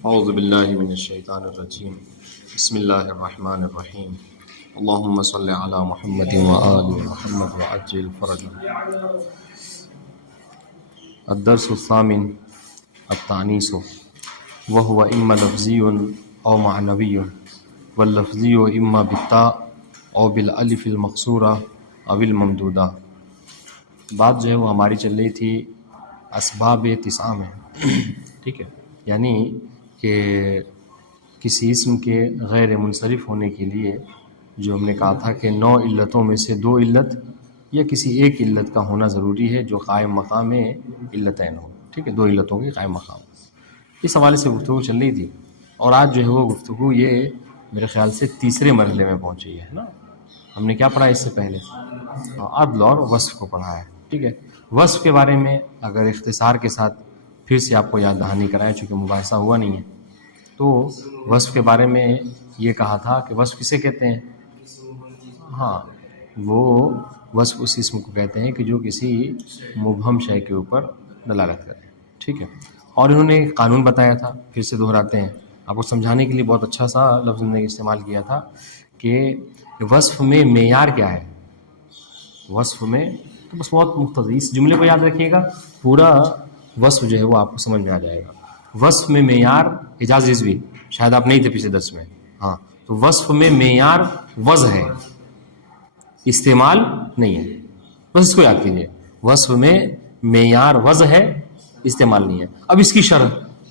اعوذ باللہ من الشیطان الرجیم بسم اللہ الرحمن الرحیم اللہم صلی علی محمد وآل محمد وعجل فرجہ۔ الدرس الثامن التانیث وهو اما لفظی او معنوی واللفظی اما بالتاء او بالالف المقصورہ او الممدودہ۔ بات جو ہے وہ ہماری چل رہی تھی اسباب تسعہ میں، ٹھیک ہے، یعنی کہ کسی اسم کے غیر منصرف ہونے کے لیے جو ہم نے کہا تھا کہ 9 علتوں میں سے 2 علت یا کسی ایک علت کا ہونا ضروری ہے جو قائم مقام علتین ہو، ٹھیک ہے، 2 علتوں کے قائم مقام۔ اس حوالے سے گفتگو چل رہی تھی، اور آج جو ہے وہ گفتگو یہ میرے خیال سے تیسرے مرحلے میں پہنچی ہے نا۔ ہم نے کیا پڑھا اس سے پہلے؟ عدل اور وصف کو پڑھا ہے، ٹھیک ہے۔ وصف کے بارے میں اگر اختصار کے ساتھ پھر سے آپ کو یاد دہانی کرائیں، چونکہ مباحثہ ہوا نہیں ہے، تو وصف کے بارے میں یہ کہا تھا کہ وصف کسے کہتے ہیں؟ ہاں، وہ وصف اس اسم کو کہتے ہیں کہ جو کسی مبہم شے کے اوپر دلالت کرے، ٹھیک ہے۔ اور انہوں نے ایک قانون بتایا تھا، پھر سے دہراتے ہیں آپ کو سمجھانے کے لیے، بہت اچھا سا لفظ نے استعمال کیا تھا کہ وصف میں معیار کیا ہے۔ وصف میں تو بس بہت مختصر اس جملے کو یاد رکھیے گا، پورا وصف جو ہے وہ آپ کو سمجھ میں آ جائے گا۔ وصف میں معیار، اعجاز رضوی شاید آپ نہیں تھے پچھلے درس میں، ہاں، تو وصف میں معیار وضع ہے، استعمال نہیں ہے، بس اس کو یاد کیجیے۔ وصف میں معیار وضع ہے، استعمال نہیں ہے۔ اب اس کی شرح،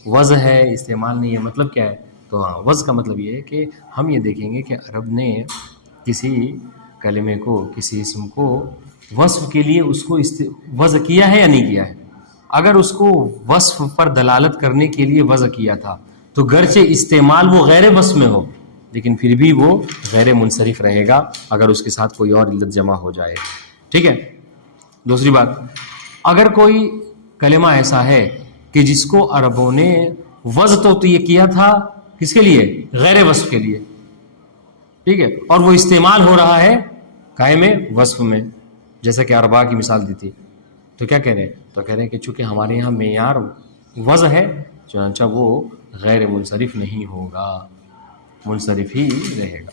وضع ہے استعمال نہیں ہے، مطلب کیا ہے؟ تو ہاں، وضع کا مطلب یہ ہے کہ ہم یہ دیکھیں گے کہ عرب نے کسی کلمے کو، کسی اسم کو وصف کے لیے اس کو وضع کیا ہے یا نہیں کیا ہے۔ اگر اس کو وصف پر دلالت کرنے کے لیے وضع کیا تھا تو گرچہ استعمال وہ غیر وصف میں ہو لیکن پھر بھی وہ غیر منصرف رہے گا اگر اس کے ساتھ کوئی اور علت جمع ہو جائے، ٹھیک ہے۔ دوسری بات، اگر کوئی کلمہ ایسا ہے کہ جس کو عربوں نے وضع تو یہ کیا تھا کس کے لیے؟ غیر وصف کے لیے، ٹھیک ہے، اور وہ استعمال ہو رہا ہے قائم وصف میں، جیسا کہ اربعہ کی مثال دی تھی، تو کیا کہہ رہے ہیں؟ تو کہہ رہے ہیں کہ چونکہ ہمارے یہاں معیار وضع ہے چنانچہ وہ غیر منصرف نہیں ہوگا، منصرف ہی رہے گا۔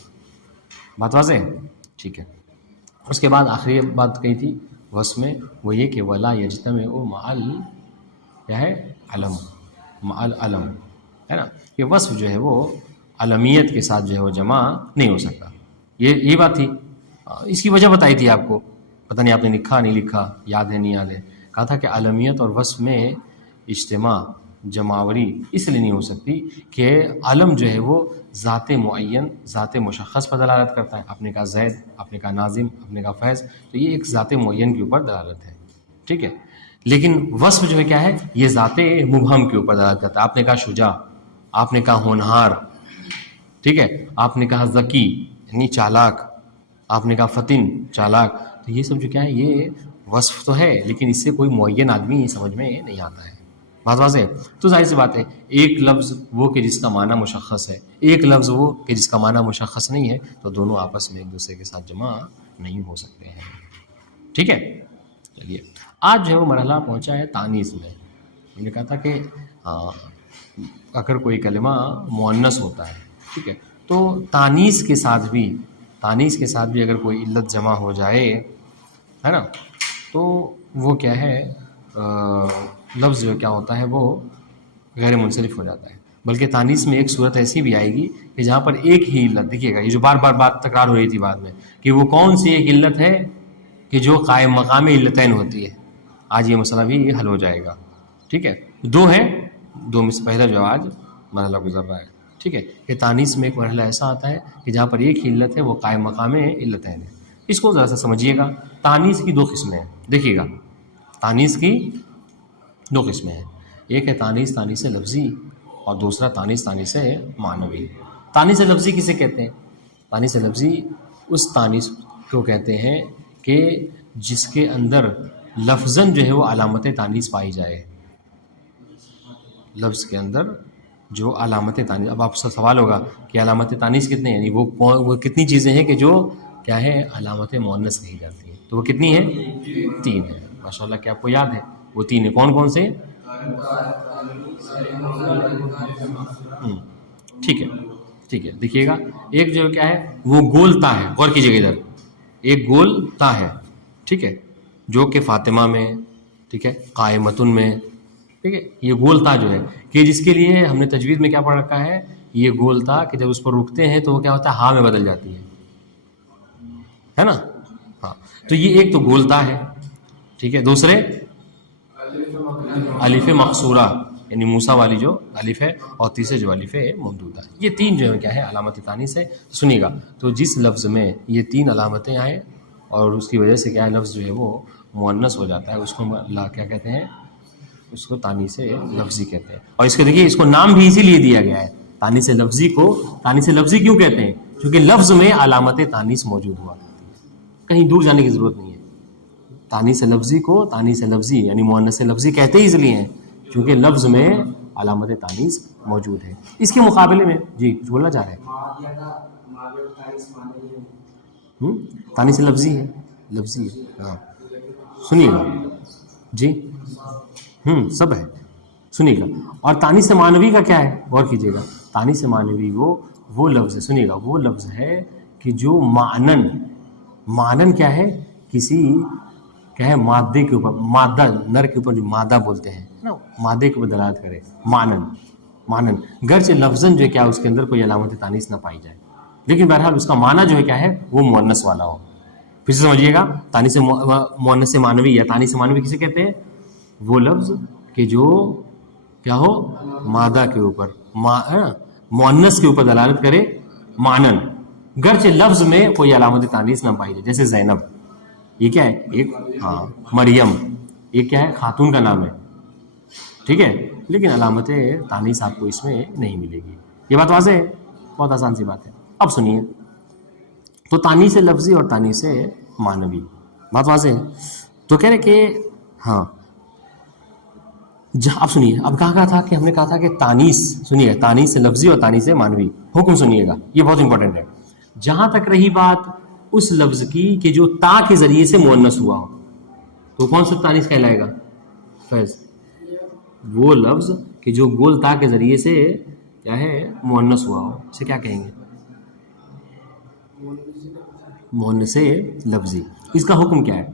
بات واضح ہے؟ ٹھیک ہے۔ اس کے بعد آخری بات کہی تھی وصف میں، وہ یہ کہ ولا یجتمع مع کیا ہے؟ علم، مع العلم، ہے نا، کہ وصف جو ہے وہ علمیت کے ساتھ جو ہے وہ جمع نہیں ہو سکتا۔ یہ بات تھی، اس کی وجہ بتائی تھی آپ کو، پتہ نہیں آپ نے لکھا نہیں لکھا، یاد ہے نہیں یاد ہے، کہا تھا کہ علمیت اور وصف میں اجتماع، جماوری اس لیے نہیں ہو سکتی کہ علم جو ہے وہ ذات معین، ذات مشخص پر دلالت کرتا ہے۔ آپ نے کہا زید، آپ نے کہا ناظم، آپ نے کہا فیض، تو یہ ایک ذات معین کے اوپر دلالت ہے، ٹھیک ہے۔ لیکن وصف جو ہے کیا ہے؟ یہ ذات مبہم کے اوپر دلالت کرتا ہے۔ آپ نے کہا شجاع، آپ نے کہا ہونہار، ٹھیک ہے، آپ نے کہا ذکی یعنی چالاک، آپ نے کہا فتن چالاک، تو یہ سب جو کیا ہے یہ وصف تو ہے لیکن اس سے کوئی معین آدمی سمجھ میں نہیں آتا ہے۔ بات واضح ہے؟ تو ظاہر سی بات ہے، ایک لفظ وہ کہ جس کا معنی مشخص ہے، ایک لفظ وہ کہ جس کا معنی مشخص نہیں ہے، تو دونوں آپس میں ایک دوسرے کے ساتھ جمع نہیں ہو سکتے ہیں، ٹھیک ہے۔ چلیے، آج جو ہے وہ مرحلہ پہنچا ہے تانیث میں۔ ہم نے کہا تھا کہ اگر کوئی کلمہ مؤنث ہوتا ہے، ٹھیک ہے، تو تانیث کے ساتھ بھی اگر کوئی علت جمع ہو جائے، ہے نا، تو وہ کیا ہے، لفظ جو کیا ہوتا ہے وہ غیر منصرف ہو جاتا ہے۔ بلکہ تانیث میں ایک صورت ایسی بھی آئے گی کہ جہاں پر ایک ہی علت، دیکھیے گا یہ جو بار بار بات تکرار ہو رہی تھی بعد میں، کہ وہ کون سی ایک علت ہے کہ جو قائم مقام علتین ہوتی ہے۔ آج یہ مسئلہ بھی حل ہو جائے گا، ٹھیک ہے۔ 2 ہیں، 2 میں سے پہلا جو آج مرحلہ گزر رہا ہے، ٹھیک ہے، کہ تانیث میں ایک مرحلہ ایسا آتا ہے کہ جہاں پر ایک ہی علت ہے وہ قائم مقام علتین ہے۔ اس کو ذرا سا سمجھیے گا۔ تانیث کی 2 قسمیں ہیں، دیکھیے گا، تانیث کی 2 قسمیں ہیں، ایک ہے تانیث لفظی اور دوسرا تانیث معنوی۔ تانیث لفظی کسے کہتے ہیں؟ تانیث لفظی اس تانیث کو کہتے ہیں کہ جس کے اندر لفظاً جو ہے وہ علامت تانیث پائی جائے، لفظ کے اندر جو علامت تانیث۔ اب آپ سے سوال ہوگا کہ علامت تانیث کتنے ہیں، یعنی وہ کتنی چیزیں ہیں کہ جو کیا ہے علامت مؤنث کہی جاتی ہیں، تو وہ کتنی ہیں؟ 3 ہیں۔ ماشاءاللہ کہ آپ کو یاد ہے وہ 3 ہیں، کون کون سے؟ ٹھیک ہے ٹھیک ہے. دیکھیے گا ایک جو کیا ہے وہ گول تا ہے, غور کیجیے گا ادھر, ایک گول تا ہے, ٹھیک ہے, جو کہ فاطمہ میں, ٹھیک ہے, قائمتن میں, ٹھیک ہے, یہ گول تا جو ہے کہ جس کے لیے ہم نے تجوید میں کیا پڑھ رکھا ہے, یہ گول تا کہ جب اس پر رکتے ہیں تو وہ کیا ہوتا ہے, ہاں میں بدل جاتی ہے نا. ہاں تو یہ ایک تو گول تا ہے, ٹھیک ہے. دوسرے الف مقصورہ یعنی موسیٰ والی جو الف ہے, اور تیسرے جو الف ہے ممدودہ. یہ تین جو ہے کیا ہے علامت تانیث ہے. سنیے گا تو جس لفظ میں یہ تین علامتیں آئیں اور اس کی وجہ سے کیا ہے لفظ جو ہے وہ مؤنث ہو جاتا ہے, اس کو اللہ کیا کہتے ہیں, اس کو تانیث لفظی کہتے ہیں. اور اس کو دیکھیے اس کو نام بھی اسی لیے دیا گیا ہے تانیث لفظی کو. تانیث لفظی کیوں کہتے ہیں, کیونکہ لفظ میں علامت تانیث موجود ہوا کرتی ہے, کہیں دور جانے کی ضرورت نہیں ہے. تانیث لفظی کو تانیث لفظی یعنی مؤنث لفظی کہتے ہی اس لیے ہیں کیونکہ لفظ میں علامت تانیث موجود ہے. اس کے مقابلے میں جی کچھ بولنا چاہ رہے ہیں, تانیث لفظی ہے, لفظی ہے. ہاں سنیے گا جی, سب ہے, سنیے گا. اور تانیث معنوی کا کیا ہے, غور کیجیے گا. تانیث معنوی وہ لفظ ہے, سنیے گا, وہ لفظ ہے کہ جو معنن کیا ہے, کسی کیا ہے مادے کے اوپر, مادہ نر کے اوپر جو مادہ بولتے ہیں نا, مادے کے اوپر دلالت کرے. معنن گرچہ لفظاً جو ہے کیا اس کے اندر کوئی علامت تانیث نہ پائی جائے, لیکن بہرحال اس کا معنی جو ہے کیا ہے وہ مؤنث والا ہو. پھر سے سمجھیے گا, تانیث مؤنث معنوی یا تانیث معنوی کسے کہتے ہیں, وہ لفظ کہ جو کیا ہو مادہ کے اوپر مؤنث کے اوپر دلالت کرے معنن, گرچہ لفظ میں کوئی علامت تانیث نہ پائی جائے. جیسے زینب, یہ کیا ہے ایک, ہاں مریم, یہ کیا ہے خاتون کا نام ہے, ٹھیک ہے, لیکن علامت تانیث آپ کو اس میں نہیں ملے گی. یہ بات واضح ہے, بہت آسان سی بات ہے. اب سنیے تو تانیث لفظی اور تانیث معنوی, بات واضح ہے. تو کہہ رہے کہ ہاں اب سنیے, اب کہا تھا کہ ہم نے کہا تھا کہ تانیث, سنیے, تانیث لفظی اور تانیث معنوی, حکم سنیے گا, یہ بہت امپورٹنٹ ہے. جہاں تک رہی بات اس لفظ کی کہ جو تا کے ذریعے سے مؤنث ہوا ہو, تو کون سا تانیث کہلائے گا فیض, وہ لفظ کہ جو گول تا کے ذریعے سے کیا ہے مؤنث ہوا ہو, اسے کیا کہیں گے, مؤنث لفظی. اس کا حکم کیا ہے,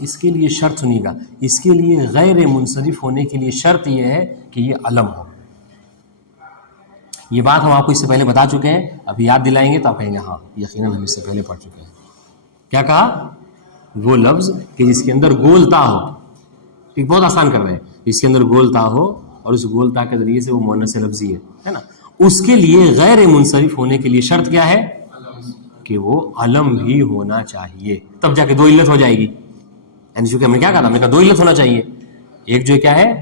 اس کے لیے شرط سنیے گا, اس کے لیے غیر منصرف ہونے کے لیے شرط یہ ہے کہ یہ علم ہو. یہ بات ہم آپ کو اس سے پہلے بتا چکے ہیں, ابھی یاد دلائیں گے تو آپ کہیں گے ہاں یقیناً ہم اس سے پہلے پڑھ چکے ہیں. کیا کہا, وہ لفظ کہ جس کے اندر گول تا ہو, ایک بہت آسان کر رہے ہیں, جس کے اندر گول تا ہو اور اس گول تا کے ذریعے سے وہ مؤنث لفظی ہے نا, اس کے لیے غیر منصرف ہونے کے لیے شرط کیا ہے کہ وہ علم بھی ہونا چاہیے, تب جا کے دو علت ہو جائے گی. یعنی چونکہ ہم نے کیا کہا تھا, ہم نے کہا دو علت ہونا چاہیے, ایک جو کیا ہے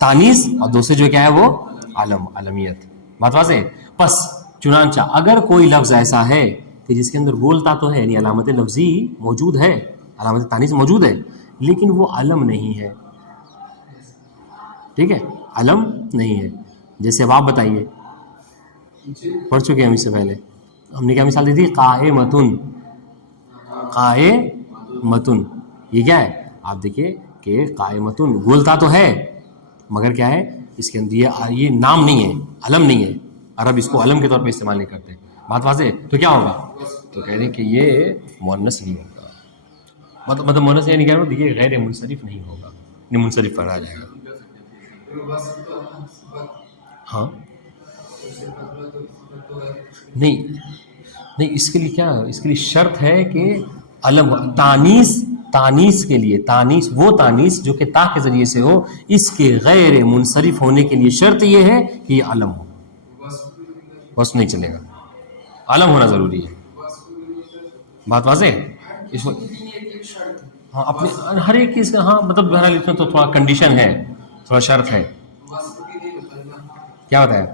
تانیث اور دوسرے جو کیا ہے وہ علمیت. بات واضح ہے. پس چنانچہ اگر کوئی لفظ ایسا ہے کہ جس کے اندر گولتا تو ہے, یعنی علامت لفظی موجود ہے, علامت تانیث موجود ہے, لیکن وہ علم نہیں ہے, ٹھیک ہے, علم نہیں ہے. جیسے اب آپ بتائیے, پڑھ چکے ہیں ہم اس سے پہلے, ہم نے کیا مثال دی تھی, قائمتن, قائمتن, یہ کیا ہے, آپ دیکھیے کہ قائمتن گولتا تو ہے مگر کیا ہے اس کے اندر یہ نام نہیں ہے, علم نہیں ہے. عرب اس کو علم کے طور پہ استعمال نہیں کرتے. بات واضح ہے. تو کیا ہوگا, تو کہہ رہے ہیں کہ یہ مؤنث نہیں ہوگا, مطلب مؤنث یعنی کیا ہوگا, دیکھیے غیر منصرف نہیں ہوگا, نہیں منصرف پر آ جائے گا. ہاں نہیں اس کے لیے کیا, اس کے لیے شرط ہے کہ علم, تانیث کے لیے, تانیث وہ تانیث جو کہ تا کے ذریعے سے ہو, اس کے غیر منصرف ہونے کے لیے شرط یہ ہے کہ یہ علم ہو. بس نہیں چلے گا, علم ہونا ضروری ہے. بات واضح ہے. اس میں ہاں اپنے ہر ایک چیز کا, ہاں مطلب بہرحال اس میں تو تھوڑا کنڈیشن ہے, تھوڑا شرط ہے. کیا ہوتا ہے,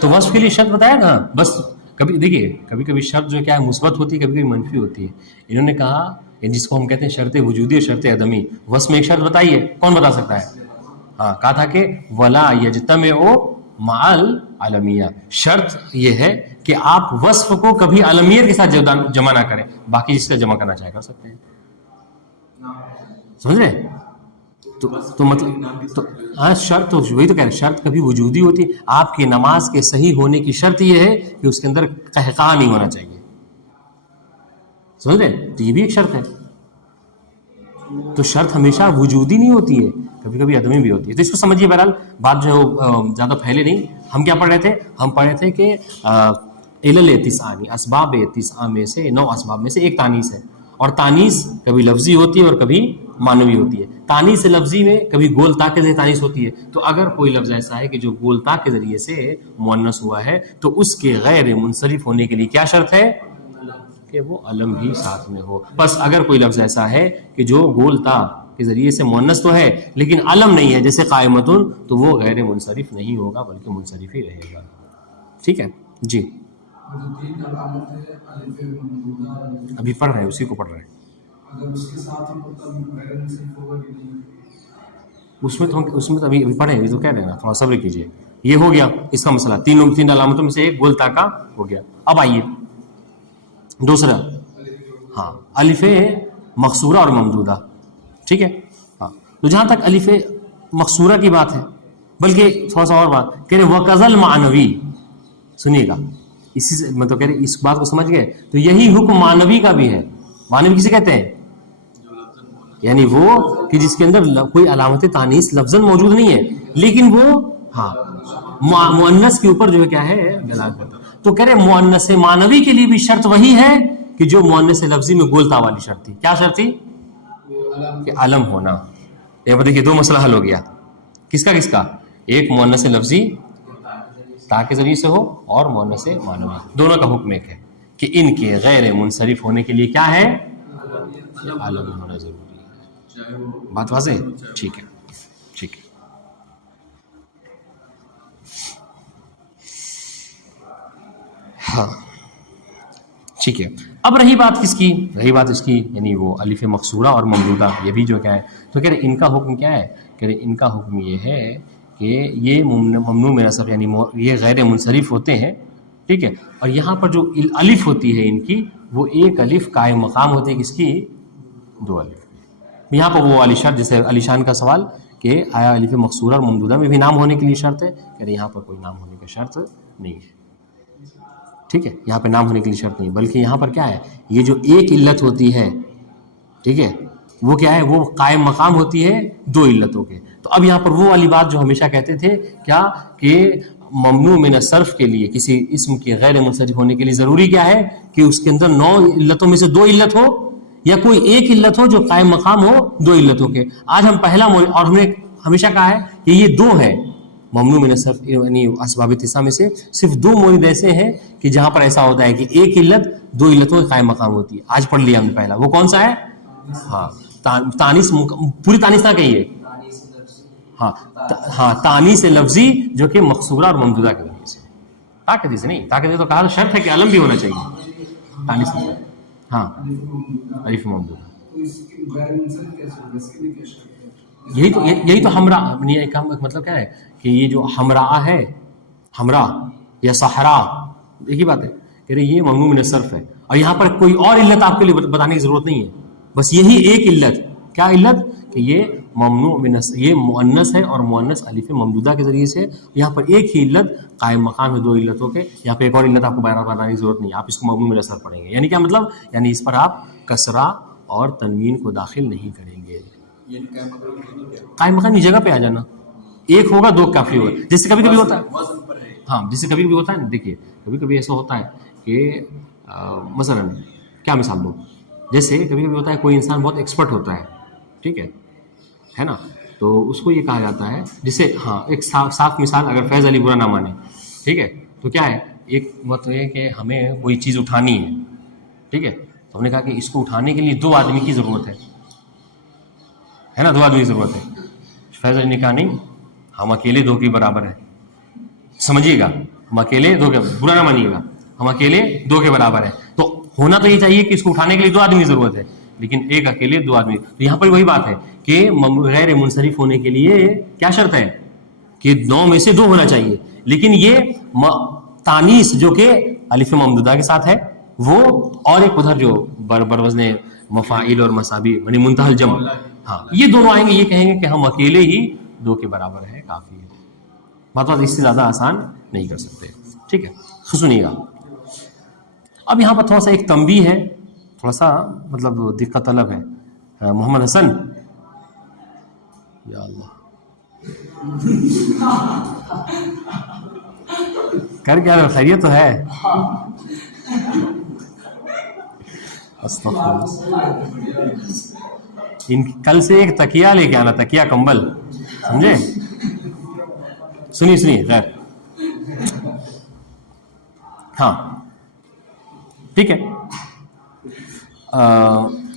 تو وصف کے لیے شرط بتایا نا. بس کبھی دیکھیے کبھی شرط جو کیا ہے مثبت ہوتی ہے, کبھی منفی ہوتی ہے. انہوں نے کہا جس کو ہم کہتے ہیں شرط وجودی اور شرط عدمی, وصف میں ایک شرط بتائیے, کون بتا سکتا ہے؟ ہاں کہا تھا کہ ولا یجتمع معل علمیہ. شرط یہ ہے کہ آپ وصف کو کبھی علمیت کے ساتھ جمع نہ کریں، باقی جس کا جمع کرنا چاہے کر سکتے ہیں. سمجھ رہے؟ تو مطلب تو ہاں شرط تو وہی تو کہہ رہے ہیں، شرط کبھی وجودی ہوتی ہے. آپ کی نماز کے صحیح ہونے کی شرط یہ ہے کہ اس کے اندر قہقہ نہیں ہونا چاہیے. سمجھ رہے؟ تو یہ بھی ایک شرط ہے. تو شرط ہمیشہ وجودی نہیں ہوتی ہے، کبھی کبھی عدمی بھی ہوتی ہے. تو اس کو سمجھیے. بہرحال بات جو ہے زیادہ پھیلے نہیں. ہم کیا پڑھ رہے تھے؟ ہم پڑھ رہے تھے کہ علل تسعانی، اسباب تسعہ میں سے 9 اسباب میں سے ایک تانیث ہے، اور تانیث کبھی لفظی ہوتی ہے اور کبھی معنوی ہوتی ہے. تانیث لفظی میں کبھی گول تا کے ذریعے تانیث ہوتی ہے. تو اگر کوئی لفظ ایسا ہے کہ جو گول تا کے ذریعے سے مؤنث ہوا ہے تو اس کے غیر منصرف ہونے کے لیے کیا شرط ہے؟ کہ وہ علم بھی ساتھ میں ہو. بس اگر کوئی لفظ ایسا ہے کہ جو گول تا کے ذریعے سے مؤنث تو ہے لیکن علم نہیں ہے، جیسے قائمتن، تو وہ غیر منصرف نہیں ہوگا بلکہ منصرف ہی رہے گا. ٹھیک ہے جی. ابھی پڑھ رہے ہیں، اسی کو پڑھ رہے ہیں. اس میں تو ابھی پڑھیں، ابھی تو کہہ رہے ہیں نا، تھوڑا صبر کیجیے. یہ ہو گیا اس کا مسئلہ. 3 علامتوں میں سے ایک گول تا کا ہو گیا. اب آئیے دوسرا، ہاں الف مقصورہ اور ممدودہ. ٹھیک ہے. ہاں تو جہاں تک الف مقصورہ کی بات ہے، بلکہ تھوڑا سا اور بات کہہ رہے وقزل معنوی. سنیے گا، اسی سے مطلب کہہ رہے اس بات کو سمجھ گئے تو یہی حکم معنوی کا بھی ہے. معنوی کسے کہتے ہیں؟ یعنی وہ کہ جس کے اندر کوئی علامت تانیث لفظاً موجود نہیں ہے لیکن وہ ہاں مؤنث کے اوپر جو ہے کیا ہے دلالت کرتا ہے. تو کہہ رہے مؤنث معنوی کے لیے بھی شرط وہی ہے کہ جو مؤنث لفظی میں گولتا والی شرط تھی. کیا شرط تھی؟ کہ علم ہونا. یہ دیکھیے 2 مسئلہ حل ہو گیا. کس کا؟ ایک مؤنث لفظی تا کے ذریعے سے ہو اور مؤنث معنوی، دونوں کا حکم ایک ہے کہ ان کے غیر منصرف ہونے کے لیے کیا ہے؟ علم ہونا ضروری ہے. بات واضح ہے؟ ٹھیک ہے ٹھیک ہے. ہاں ٹھیک ہے. اب رہی بات کس کی؟ رہی بات اس کی یعنی وہ الف مقصورہ اور ممدودہ، یہ بھی جو کیا ہے. تو کہہ رہے ان کا حکم کیا ہے؟ کہہ رہے ان کا حکم یہ ہے کہ یہ ممنوع من الصرف یعنی یہ غیر منصرف ہوتے ہیں. ٹھیک ہے. اور یہاں پر جو الف ہوتی ہے ان کی، وہ ایک الف قائم مقام ہوتی ہے. کس کی؟ 2 الف. یہاں پر وہ علی شرط، جیسے علی شان کا سوال کہ آیا الف مقصورہ اور ممدودہ میں بھی نام ہونے کے لیے شرط ہے؟ کہہ رہے یہاں پر کوئی نام ہونے کا شرط نہیں ہے. ٹھیک ہے. یہاں پہ نام ہونے کے لیے شرط نہیں، بلکہ یہاں پر کیا ہے، یہ جو ایک علت ہوتی ہے، ٹھیک ہے، وہ کیا ہے، وہ قائم مقام ہوتی ہے 2 علتوں کے. تو اب یہاں پر وہ والی بات جو ہمیشہ کہتے تھے کیا کہ ممنوع من الصرف کے لیے کسی اسم کے غیر منصرف ہونے کے لیے ضروری کیا ہے کہ اس کے اندر 9 علتوں میں سے 2 علت ہو یا کوئی ایک علت ہو جو قائم مقام ہو 2 علتوں کے. آج ہم پہلا اور ہم نے ہمیشہ کہا ہے کہ یہ 2 ہے ممنوع من الصرف یعنی اسباب تسعہ میں سے صرف 2 مورد ایسے ہیں کہ جہاں پر ایسا ہوتا ہے کہ ایک علت 2 علتوں کے قائم مقام ہوتی ہے. آج پڑھ لیا ہم نے پہلا. وہ کون سا ہے؟ ہاں تانیث، پوری تانیث نہ کہیے، ہاں تانیث لفظی جو کہ مقصورہ اور ممدودہ کے ذریعے سے. تاکہ سے نہیں، تاکہ تو کہا شرط ہے کہ علم بھی ہونا چاہیے. تانیث ہاں الف ممدودہ. یہی تو ہمراہ مطلب کیا ہے کہ یہ جو ہمراہ ہے، ہمراہ یا صحرا، ایک ہی بات ہے کہ یہ ممنوع من الصرف ہے. اور یہاں پر کوئی اور علت آپ کے لیے بتانے کی ضرورت نہیں ہے، بس یہی ایک علت. کیا علت؟ کہ یہ ممنوع من یہ مؤنث ہے اور مؤنث الف ممدودہ کے ذریعے سے. یہاں پر ایک ہی علت قائم مقام ہے 2 علتوں کے. یہاں پہ ایک اور علت آپ کو بتانے کی ضرورت نہیں ہے، آپ اس کو ممنوع من الصرف پڑھیں گے. یعنی کیا مطلب؟ یعنی اس پر آپ کسرہ اور تنوین کو داخل نہیں کریں گے. قائم مقام کی جگہ پہ آ جانا، ایک ہوگا 2 کافی ہوگا. جیسے کبھی کبھی ہوتا ہے، ہاں جیسے کبھی کبھی ہوتا ہے نا، دیکھیے کبھی کبھی ایسا ہوتا ہے کہ مثلا کیا مثال دو، جیسے کبھی کبھی ہوتا ہے کوئی انسان بہت ایکسپرٹ ہوتا ہے، ٹھیک ہے نا، تو اس کو یہ کہا جاتا ہے جسے ہاں ایک صاف مثال، اگر فیض علی برا نہ مانے، ٹھیک ہے، تو کیا ہے، ایک وقت یہ کہ ہمیں کوئی چیز اٹھانی ہے، ٹھیک ہے، تو ہم نے کہا کہ اس کو اٹھانے کے لیے 2 آدمی کی ضرورت ہے نا، 2 آدمی کی ضرورت ہے. فیض علی نے کہا نہیں، ہم اکیلے 2 کے برابر ہیں. سمجھیے گا، ہم اکیلے 2 کے، برا نہ مانیے گا، ہم اکیلے 2 کے برابر ہیں. تو ہونا تو یہ چاہیے کہ اس کو اٹھانے کے لیے 2 آدمی کی ضرورت ہے، لیکن ایک اکیلے 2 آدمی. تو یہاں پر وہی بات ہے کہ غیر منصرف ہونے کے لیے کیا شرط ہے کہ 9 میں سے 2 ہونا چاہیے. لیکن یہ تانیس جو کہ الف ممدودہ کے ساتھ ہے وہ، اور ایک ادھر جو بروزن مفاعل اور مسابی یعنی منتہى الجمع، ہاں یہ دونوں آئیں گے، یہ کہیں گے کہ ہم اکیلے ہی 2 کے برابر ہے، کافی ہے، بات اس سے زیادہ آسان نہیں کر سکتے. ٹھیک ہے، سنیے گا. اب یہاں پر تھوڑا سا ایک تنبیہ ہے، تھوڑا سا مطلب دقت طلب ہے. محمد حسن، یا اللہ کر کیا رہے، خیریت تو ہے؟ کل سے ایک تکیہ لے کے آنا، تکیہ کمبل، سمجھے؟ سنیے خیر، ہاں ٹھیک ہے،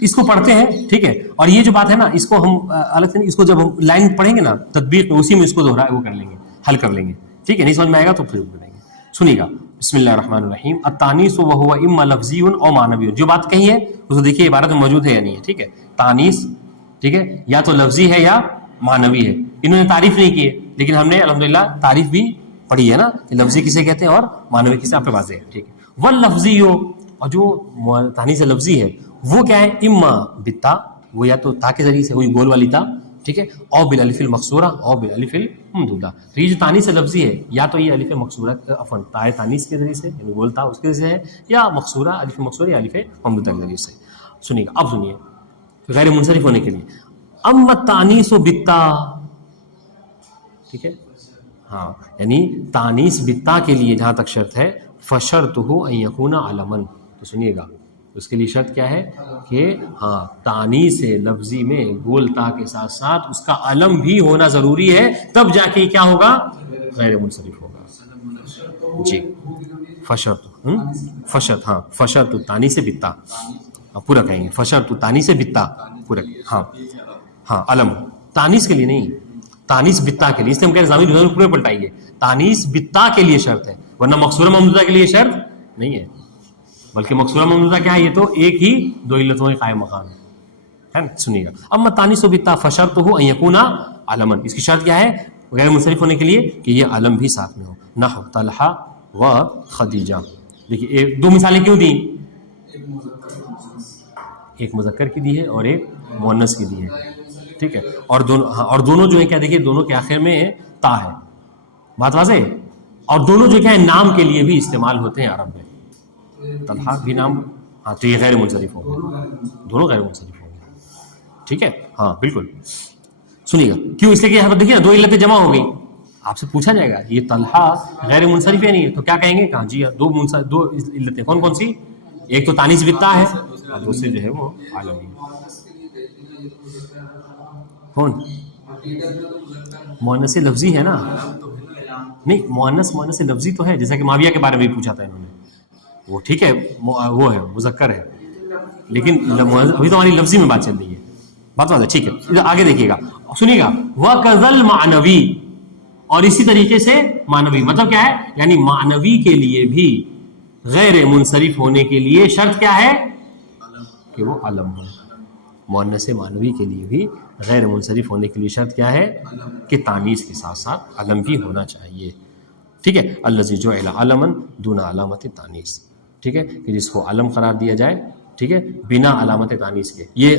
اس کو پڑھتے ہیں. ٹھیک ہے، اور یہ جو بات ہے نا اس کو ہم الگ سے، اس کو جب ہم لائن پڑھیں گے نا تطبیق میں، اسی میں اس کو وہ کر لیں گے، حل کر لیں گے. ٹھیک ہے، نہیں سمجھ میں آئے گا تو پھر کریں گے. سنیے گا، بسم اللہ الرحمن الرحیم. التانیث وهو اما لفظی او معنوی. جو بات کہی ہے اس کو دیکھیے عبارت میں موجود ہے یا نہیں ہے. ٹھیک ہے، تانیث ٹھیک ہے یا تو لفظی ہے یا معنوی ہے. انہوں نے تعریف نہیں کی ہے لیکن ہم نے الحمدللہ تعریف بھی پڑھی ہے نا، لفظی کسے کہتے ہیں اور معنوی کسے، آپ پہ واضح ہے. ٹھیک ہے، واللفظی، اور جو تانیث لفظی ہے وہ کیا ہے، اما بالتا، وہ یا تو تا کے ذریعے سے، وہی گول والی تا، ٹھیک ہے، او بالالف المقصورہ او بالالف الممدودہ. تو یہ جو تانیث لفظی ہے یا تو یہ الف مقصورہ عفوا تا تانیث کے ذریعے سے یعنی گول تا اس کے ذریعے سے ہے، یا مقصورہ الف مقصورہ یا الف ممدودہ کے ذریعے سے. سنیے گا، اب سنیے غیر منصرف ہونے کے لیے. اما التانیث بالتا، ٹھیک ہے، ہاں یعنی تانیث بالتا کے لیے جہاں تک شرط ہے، فشرطہ ان یکون علما. تو سنیے گا، اس کے لیے شرط کیا ہے کہ ہاں تانیث لفظی میں گول تا کے ساتھ ساتھ اس کا علم بھی ہونا ضروری ہے، تب جا کے کیا ہوگا، غیر منصرف ہوگا. جی فشرط، ہاں فشرط تانیث بالتا، پورا کہیں گے، فشرط تانیث بالتا پورا، ہاں علم تانیث کے لیے نہیں، تانیث بالتا کے لیے. اس لیے ہم کہہ رہے ہیں ضمیر پورے پلٹائیے، تانیث بالتا کے لیے شرط ہے، ورنہ مقصورہ ممدودہ کے لیے شرط نہیں ہے. بلکہ مقصورہ ممدودہ کیا ہے، یہ تو ایک ہی 2 علتوں کے قائم مقام ہے. سنیے گا، اما تانیث بالتا فشرطہ ان یکون علما. اس کی شرط کیا ہے غیر منصرف ہونے کے لیے، کہ یہ علم بھی ساتھ میں ہو. نحو طلحہ و خدیجہ. دیکھیے 2 مثالیں کیوں دیں، ایک مذکر کی دی ہے اور ایک مؤنث کی دی ہے. ٹھیک ہے، اور دونوں جو ہے کیا، دیکھیے دونوں کے آخر میں تا ہے، بات واضح ہے. اور دونوں جو کیا ہے نام کے لیے بھی استعمال ہوتے ہیں عرب میں. طلحہ بھی نام، ہاں تو یہ غیر منصرف ہوں گے، دونوں غیر منصرف ہوں گے. ٹھیک ہے، ہاں بالکل. سنیے گا کیوں، اس لیے کہ یہاں پر دیکھیے نا 2 علتیں جمع ہو گئی. آپ سے پوچھا جائے گا یہ طلحہ غیر منصرف ہے نہیں، تو کیا کہیں گے، کہاں جی 2 علتیں، کون سی، ایک تو تانیث بالتا ہے اور دوسری جو ہے وہ عالمی. کون مؤنث لفظی ہے نا، نہیں مؤنث لفظی تو ہے، جیسا کہ معاویہ کے بارے میں بھی پوچھا تھا انہوں نے، وہ ٹھیک ہے وہ ہے مذکر ہے، لیکن ابھی تو ہماری لفظی میں بات چل رہی ہے، بات بات ہے. ٹھیک ہے، آگے دیکھیے گا، سنیے گا، وَكَذَا الْمَعْنَوِي، اور اسی طریقے سے معنوی. مطلب کیا ہے، یعنی معنوی کے لیے بھی غیر منصرف ہونے کے لیے شرط کیا ہے کہ وہ علم ہو. مؤنث معنوی کے لیے بھی غیر منصرف ہونے کے لیے شرط کیا ہے کہ تانیث کے ساتھ ساتھ علم بھی ہونا چاہیے. ٹھیک ہے، الذی جعل علما دون علامت تانیث. ٹھیک ہے، کہ جس کو علم قرار دیا جائے، ٹھیک ہے، بنا علامت تانیث کے. یہ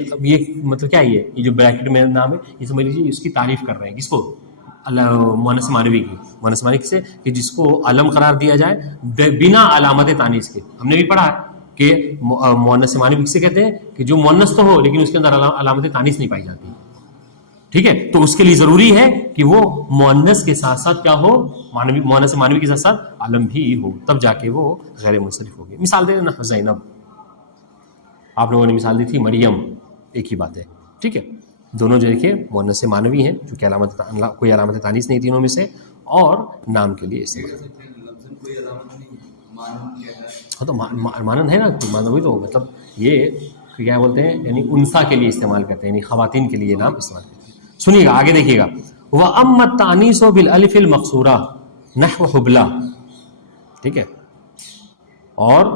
مطلب کیا ہے، یہ جو بریکٹ میں نام ہے، یہ سمجھ لیجیے اس کی تعریف کر رہے ہیں، کس کو، مؤنث معنوی کی. مؤنث معنوی سے کہ جس کو علم قرار دیا جائے بنا علامت تانیث کے. ہم نے بھی پڑھا کہ مؤنث معنوی کسے کہتے ہیں، کہ جو مؤنث تو ہو لیکن اس کے اندر علامت تانیث نہیں پائی جاتی. ٹھیک ہے، تو اس کے لیے ضروری ہے کہ وہ مؤنث کے ساتھ ساتھ کیا ہو، مؤنث معنوی کے ساتھ ساتھ علم بھی ہو، تب جا کے وہ غیر منصرف ہوگی. مثال دے دینا، زینب، آپ لوگوں نے مثال دی تھی مریم، ایک ہی بات ہے. ٹھیک ہے، دونوں جو دیکھیے مؤنث معنوی ہیں، چونکہ کوئی علامت تانیث نہیں تینوں میں سے، اور نام کے لیے استعمال. ہاں تو مانن ہے نا، معنوی تو مطلب یہ کیا بولتے ہیں، یعنی انثیٰ کے لیے استعمال کرتے ہیں، یعنی خواتین کے لیے نام استعمال کرتے ہیں. سنیے گا، آگے دیکھیے گا، وَأَمَّا التَّانِيثُ بِالْأَلِفِ الْمَقْصُورَةِ نَحْوَ حُبْلَى. ٹھیک ہے، اور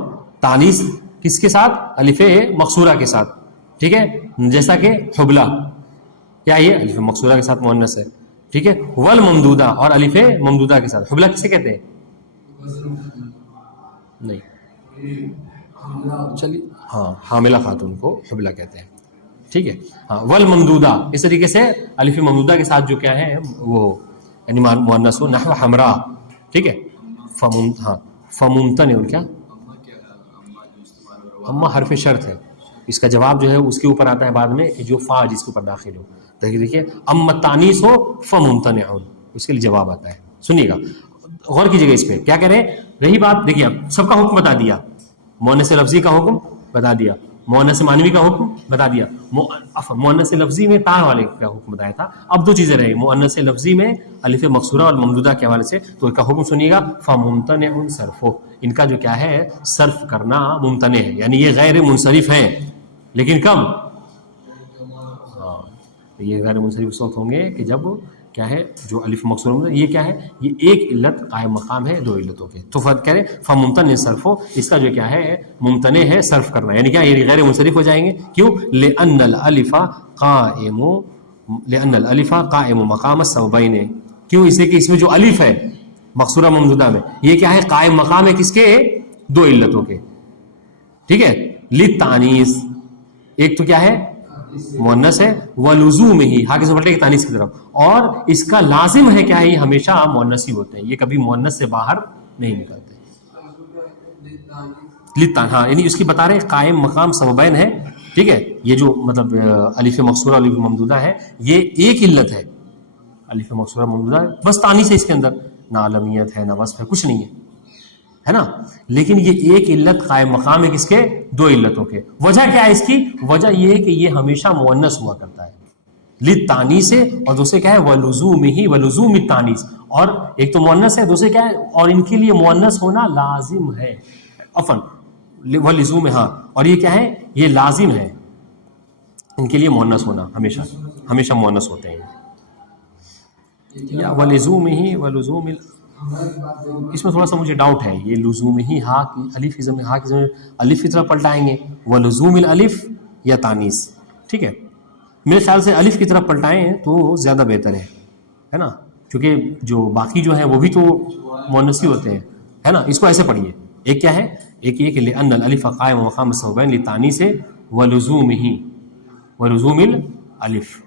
تانیث کس کے ساتھ، الف مقصورہ کے ساتھ. ٹھیک ہے، جیسا کہ حبلہ، کیا یہ الف مقصورہ کے ساتھ مؤنث ہے. ٹھیک ہے. ول ممدودہ اور الف ممدودہ کے ساتھ. حبلہ کسے کہتے ہیں؟ نہیں چلیے ہاں حاملہ خاتون کو حبلہ کہتے ہیں. ٹھیک ہے. ہاں ول ممدودہ اس طریقے سے الف ممدودہ کے ساتھ جو کیا ہے وہ یعنی مؤنث ہو. نحو حمرا. ٹھیک ہے. فممتنع کیا اما حرف شرط ہے. اس کا جواب جو ہے اس کے اوپر آتا ہے بعد میں کہ جو فا جس کے اوپر داخل ہو. دیکھیے اما تانیث ہو فممتنع اس کے لیے جواب آتا ہے. سنیے گا غور کیجیے گا اس پہ کیا کہہ رہے ہیں. رہی بات دیکھیے اب سب کا حکم بتا دیا. مؤنث لفظی کا حکم بتا دیا, مؤنث معنوی کا حکم بتا دیا, مؤنث لفظی میں تا والے کا حکم بتایا تھا. اب دو چیزیں رہی مؤنث لفظی میں الف مقصورہ اور ممدودہ کے حوالے سے. تو اس کا حکم سنیے گا فممتنع صرف. ان کا جو کیا ہے صرف کرنا ممتنع ہے یعنی یہ غیر منصرف ہیں. لیکن کم یہ غیر منصرف اس وقت ہوں گے کہ جب کیا ہے جو الف مقصورہ یہ کیا ہے یہ ایک علت قائم مقام ہے دو علتوں کے. تو فرق کہہ رہے فممتنع صرف اس کا جو کیا ہے ممتنع ہے صرف کرنا یعنی کیا یہ غیر منصرف ہو جائیں گے. کیوں؟ لأن الالف قائم مقام السببین. کیوں؟ اس لیے کہ اس میں جو الف ہے مقصورہ ممدودہ میں یہ کیا ہے قائم مقام ہے کس کے دو علتوں کے. ٹھیک ہے. للتانیث ایک تو کیا ہے مؤنث ہے ولزوم ہی ہاں کس پلٹے گی تانیث کی طرف اور اس کا لازم ہے کیا ہے یہ ہمیشہ مؤنث ہی ہوتے ہیں یہ کبھی مؤنث سے باہر نہیں نکلتے. ہاں یعنی اس کی بتا رہے قائم مقام سببین ہے. ٹھیک ہے. یہ جو مطلب الف مقصورہ الف ممدودہ ہے یہ ایک علت ہے الف مقصورہ ممدودہ ہے بس تانیث ہے اس کے اندر نہ علمیت ہے نہ وصف ہے کچھ نہیں ہے نا. لیکن یہ ایک علت قائم مقام ہے کس کے دو علتوں کے. وجہ کیا ہے اس کی؟ وجہ یہ ہے کہ یہ ہمیشہ مؤنث ہوا کرتا ہے للتانیث سے اور دوسرے کیا ہے ولزوم ہی ولزوم التانیث. اور ایک تو مؤنث ہے دوسرے کیا ہے اور ان کے لیے مؤنث ہونا لازم ہے. عفوا ولزوم ہاں اور یہ کیا ہے یہ لازم ہے ان کے لیے مؤنث ہونا ہمیشہ ہمیشہ مؤنث ہوتے ہیں. یا ولزوم ہی ولزوم اس میں تھوڑا سا مجھے ڈاؤٹ ہے یہ لزوم ہی ہا کی الف ہا کی الف کی طرف پلٹائیں گے ولزوم الالف یا تانیث. ٹھیک ہے. میرے خیال سے الف کی طرف پلٹائیں تو زیادہ بہتر ہے نا کیونکہ جو باقی جو ہیں وہ بھی تو مؤنث ہی ہوتے ہیں ہے نا. اس کو ایسے پڑھیے ایک کیا ہے ایک یہ کہ لأن الالف قائم مقام السببین للتانیث ولزوم ہی ولزوم الالف.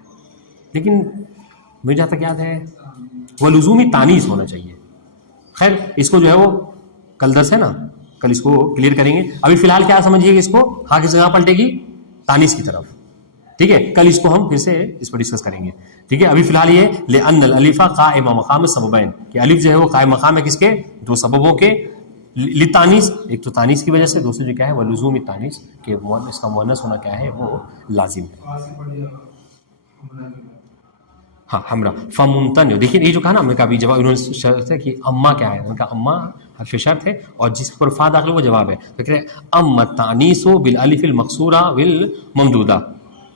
لیکن مجھے جہاں تک یاد ہے ولزوم تانیث ہونا چاہیے. خیر اس کو جو ہے وہ کل درس ہے نا کل اس کو کلیئر کریں گے. ابھی فی الحال کیا سمجھیے کہ اس کو ہاں کس جگہ پلٹے گی تانیث کی طرف. ٹھیک ہے. کل اس کو ہم پھر سے اس پر ڈسکس کریں گے. ٹھیک ہے. ابھی فی الحال یہ لأن الالف قائم مقام السببین کہ الف جو ہے وہ قائم مقام ہے کس کے دو سببوں کے. للتانیث ایک تو تانیث کی وجہ سے دوسرے جو کیا ہے ولزوم التانیث کہ اس کا مؤنث ہونا کیا ہے وہ لازم ہے. ہاں ہمرا فممتنع. دیکھیے یہ جو کہا نا ہم نے کہا ابھی جواب انہوں نے شرط ہے کہ اما کیا ہے ان کا اما حرف شرط ہے اور جس پر فا داخل وہ جواب ہے. تو کہتے ہیں اما التانیث بالالف المقصورہ والممدودہ.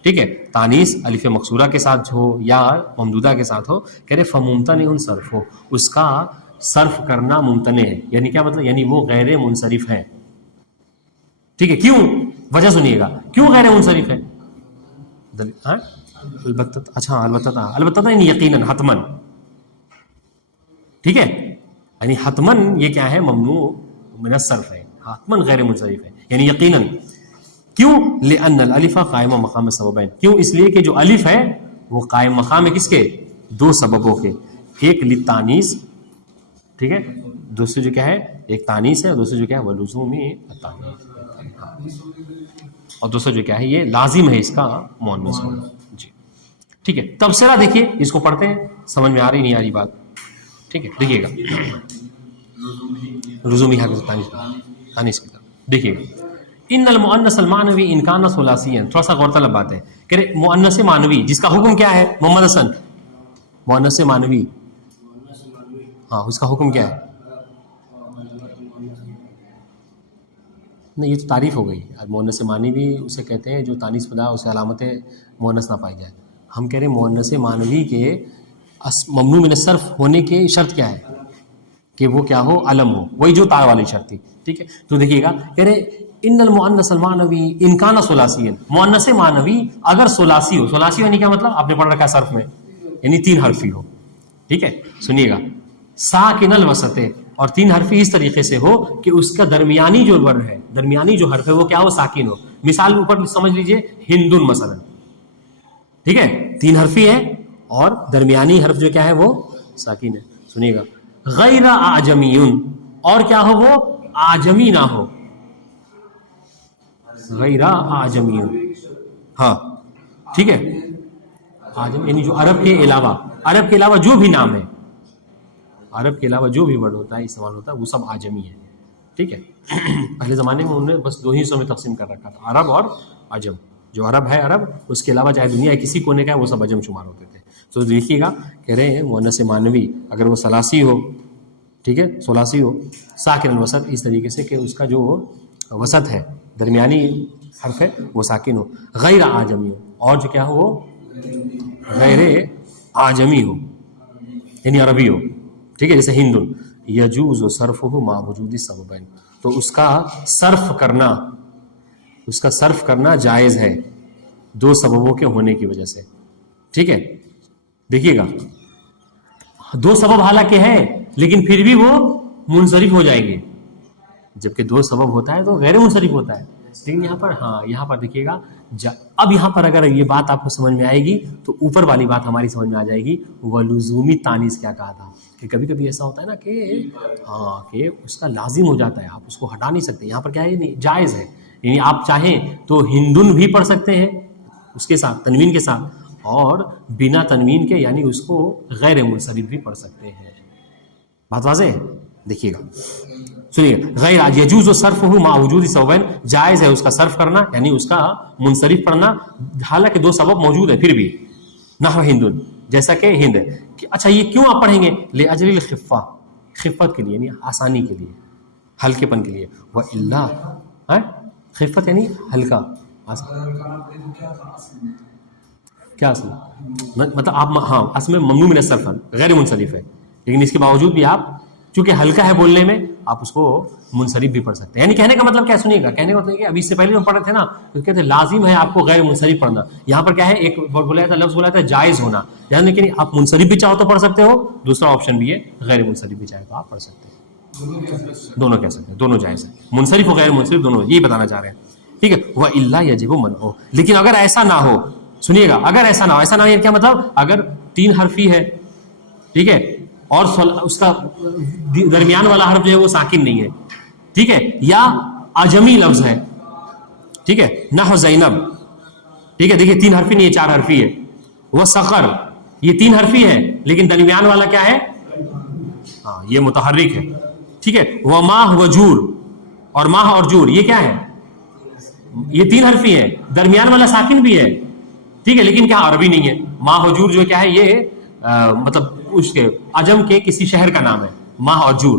ٹھیک ہے. تانیث الف مقصورہ کے ساتھ ہو یا ممدودہ کے ساتھ ہو کہہ رہے فممتنع صرف ہو اس کا صرف کرنا ممتنع ہے. یعنی کیا مطلب یعنی وہ غیر منصرف ہیں. ٹھیک ہے. کیوں؟ وجہ سنیے گا کیوں غیر منصرف ہے. البتہ اچھا البتہ یعنی یقیناً حتماً. ٹھیک ہے. یعنی حتماً یہ کیا ہے ممنوع من الصرف ہے حتماً غیر منصرف ہے یعنی یقیناً. کیوں؟ لأن الالف قائم مقام السببین. کیوں؟ اس لیے کہ جو الف ہے وہ قائم مقام ہے کس کے دو سببوں کے. ایک للتانیث ٹھیک ہے دوسرے جو کیا ہے ایک تانیث ہے اور دوسرے جو کیا ہے ولزوم التانیث اور دوسرا جو کیا ہے یہ لازم ہے اس کا مؤنث ہونا. جی ٹھیک ہے. تبصرہ دیکھیے اس کو پڑھتے ہیں سمجھ میں آ رہی نہیں آ رہی بات. ٹھیک ہے. دیکھیے گا لزومی تانیث کی طرف دیکھیے گا. ان المؤنث المعنوی ان کان ثلاثیا. تھوڑا سا غور طلب بات ہے کہ مؤنث معنوی جس کا حکم کیا ہے محمد حسن مؤنث معنوی ہاں اس کا حکم کیا ہے. نہیں یہ تو تعریف ہو گئی. مؤنث معنوی اسے کہتے ہیں جو تانیث پیدا اسے علامت مؤنث نہ پائی جائے. ہم کہہ رہے ہیں مؤنث معنوی کے ممنوع من الصرف ہونے کی شرط کیا ہے کہ وہ کیا ہو علم ہو. وہی جو تار والی شرط تھی. ٹھیک ہے. تو دیکھیے گا کہہ رہے ان المؤنث المعنوی ان کان ثلاثیا. مؤنث معنوی اگر ثلاثی ہو. ثلاثی ہونے کا مطلب آپ نے پڑھ رکھا ہے صرف میں یعنی تین حرفی ہو. ٹھیک ہے سنیے گا، ساکن الوسط ہے، اور 3 حرفی اس طریقے سے ہو کہ اس کا درمیانی جو ورڈ ہے، درمیانی جو حرف ہے وہ کیا ہو، ساکن ہو. مثال اوپر سمجھ لیجئے ہندن مثلا، ٹھیک ہے 3 حرفی ہے اور درمیانی حرف جو کیا ہے وہ ساکن ہے. سنیے گا، غیر اعجمی، اور کیا ہو وہ اعجمی نہ ہو، غیر اعجمی، ہاں ٹھیک ہے، اعجم یعنی جو عرب کے علاوہ جو بھی نام ہے، عرب کے علاوہ جو بھی ورڈ ہوتا ہے استعمال ہوتا ہے وہ سب اعجمی ہے. ٹھیک ہے پہلے زمانے میں انہوں نے بس 2 ہی حصوں میں تقسیم کر رکھا تھا، عرب اور عجم. جو عرب ہے عرب، اس کے علاوہ چاہے دنیا کسی کونے کا ہے وہ سب عجم شمار ہوتے تھے. تو دیکھیے گا کہہ رہے ہیں مؤنث مانوی اگر وہ ثلاثی ہو، ٹھیک ہے ثلاثی ہو، ساکن الوسط، اس طریقے سے کہ اس کا جو وسط ہے درمیانی حرف ہے وہ ساکن ہو، غیر اعجمی ہو، اور جو کیا ہو وہ غیر اعجمی ہو یعنی عربی ہو. ٹھیک ہے جیسے ہندن، یجوز صرفہ مع وجود السببین، تو اس کا صرف کرنا جائز ہے 2 سببوں کے ہونے کی وجہ سے. ٹھیک ہے دیکھیے گا 2 سبب حالانکہ ہے لیکن پھر بھی وہ منصرف ہو جائیں گے، جبکہ 2 سبب ہوتا ہے تو غیر منصرف ہوتا ہے. لیکن یہاں پر دیکھیے گا، اب یہاں پر اگر یہ بات آپ کو سمجھ میں آئے گی تو اوپر والی بات ہماری سمجھ میں آ جائے گی. وہ لزومی تانیث کیا کہا تھا کہ کبھی کبھی ایسا ہوتا ہے نا کہ اس کا لازم ہو جاتا ہے، آپ اس کو ہٹا نہیں سکتے. یہاں پر کیا ہے نہیں جائز ہے، یعنی آپ چاہیں تو ہندن بھی پڑھ سکتے ہیں اس کے ساتھ تنوین کے ساتھ، اور بنا تنوین کے یعنی اس کو غیر منصرف بھی پڑھ سکتے ہیں. بات واضح ہے؟ دیکھیے گا سنیے، غیر یجوز صرفہ مع وجود سببین، جائز ہے اس کا صرف کرنا یعنی اس کا منصرف پڑھنا حالانکہ 2 سبب موجود ہے پھر بھی. نحو ہندن، جیسا کہ ہند ہے. اچھا یہ کیوں آپ پڑھیں گے؟ لاجل الخفہ، خفت کے لیے یعنی آسانی کے لیے، ہلکے پن کے لیے. والا خفت یعنی ہلکا، کیا اصل مطلب آپ ہاں اصل میں ممنوع من الصرف غیر منصرف ہے، لیکن اس کے باوجود بھی آپ چونکہ ہلکا ہے بولنے میں آپ اس کو منصرف بھی پڑھ سکتے ہیں. یعنی کہنے کا مطلب کیا سنیے گا، کہنے کا مطلب کہ ابھی اس سے پہلے ہم پڑھ رہے تھے نا تو کہتے ہیں لازم ہے آپ کو غیر منصرف پڑھنا. یہاں پر کیا ہے ایک بولا تھا لفظ بولا تھا جائز ہونا، یعنی کہ آپ منصرف بھی چاہو تو پڑھ سکتے ہو، دوسرا آپشن بھی ہے غیر منصرف بھی چاہے تو آپ پڑھ سکتے ہیں. دونوں کہہ سکتے ہیں، دونوں جائز ہیں، منصرف و غیر منصرف دونوں، یہی بتانا چاہ رہے ہیں. ٹھیک ہے وَإِلَّا يَجِبُ مَنْعُهُ، لیکن اگر ایسا نہ ہو، سنیے گا اگر ایسا نہ ہو کیا مطلب اگر 3 حرفی ہے ٹھیک ہے اور اس کا درمیان والا حرف جو ہے وہ ساکن نہیں ہے، ٹھیک ہے، یا اعجمی لفظ ہے، ٹھیک ہے نحو زینب، ٹھیک ہے دیکھیے 3 حرفی نہیں ہے 4 حرفی ہے. وہ سقر یہ 3 حرفی ہے لیکن درمیان والا کیا ہے، ہاں یہ متحرک ہے. ٹھیک ہے وہ ماہ و جور، اور ماہ اور جور یہ کیا ہے، یہ 3 حرفی ہے، درمیان والا ساکن بھی ہے ٹھیک ہے لیکن کیا عربی نہیں ہے. ماہ و جور جو کیا ہے یہ مطلب اس کے عجم کے کسی شہر کا نام ہے ماہ اور جور،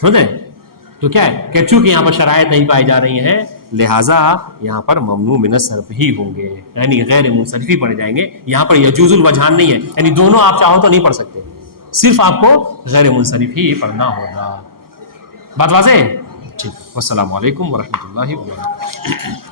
سمجھے؟ تو کیا ہے کہ چونکہ یہاں پر شرائط نہیں پائی جا رہی ہیں لہٰذا یہاں پر ممنوع من الصرف ہی ہوں گے، یعنی غیر منصرف ہی پڑھے جائیں گے. یہاں پر یجوز الوجہان نہیں ہے، یعنی دونوں آپ چاہو تو نہیں پڑھ سکتے، صرف آپ کو غیر منصرف ہی پڑھنا ہوگا. بات واضح ہے؟ ٹھیک، والسلام علیکم ورحمۃ اللہ وبرکاتہ.